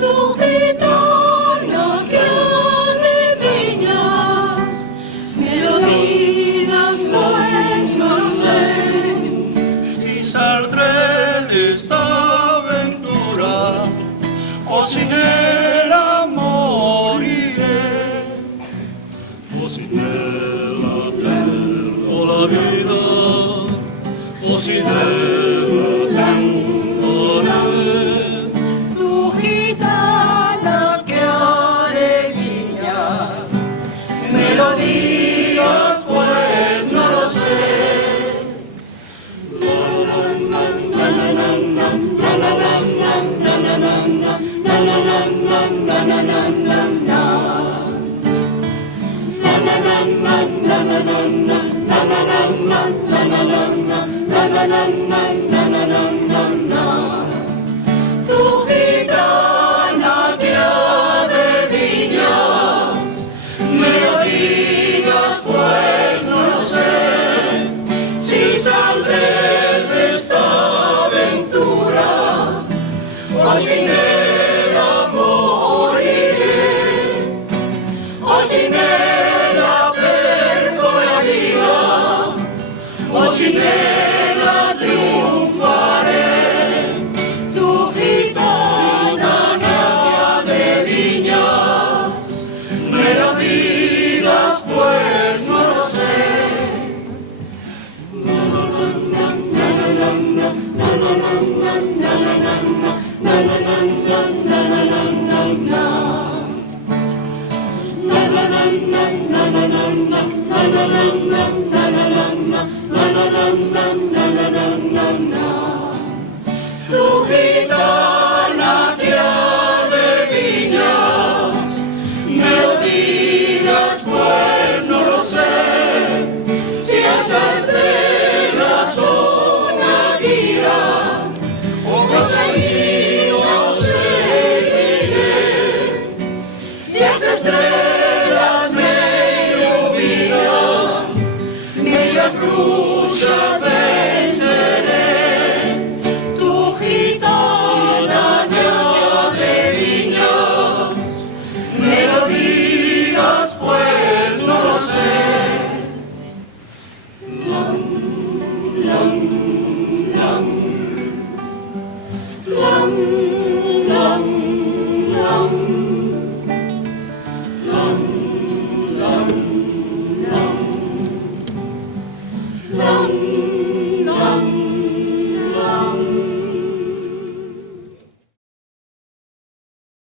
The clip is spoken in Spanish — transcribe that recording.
Tu gitana que adivinas, me lo digas pues no lo sé. Si saldré de esta aventura o sin ella moriré, o sin ella perdo la vida, o sin ella triunfaré. Tu gitana que adivinas, me lo digas pues no lo sé. Tu gitana que adivinas, me lo digas pues no lo sé. Si saldré de esta aventura o sin ella moriré, o sin ella perdo la vida, o sin ella triunfaré. Tu gitana de viñas, me lo digas pues no lo sé. Tu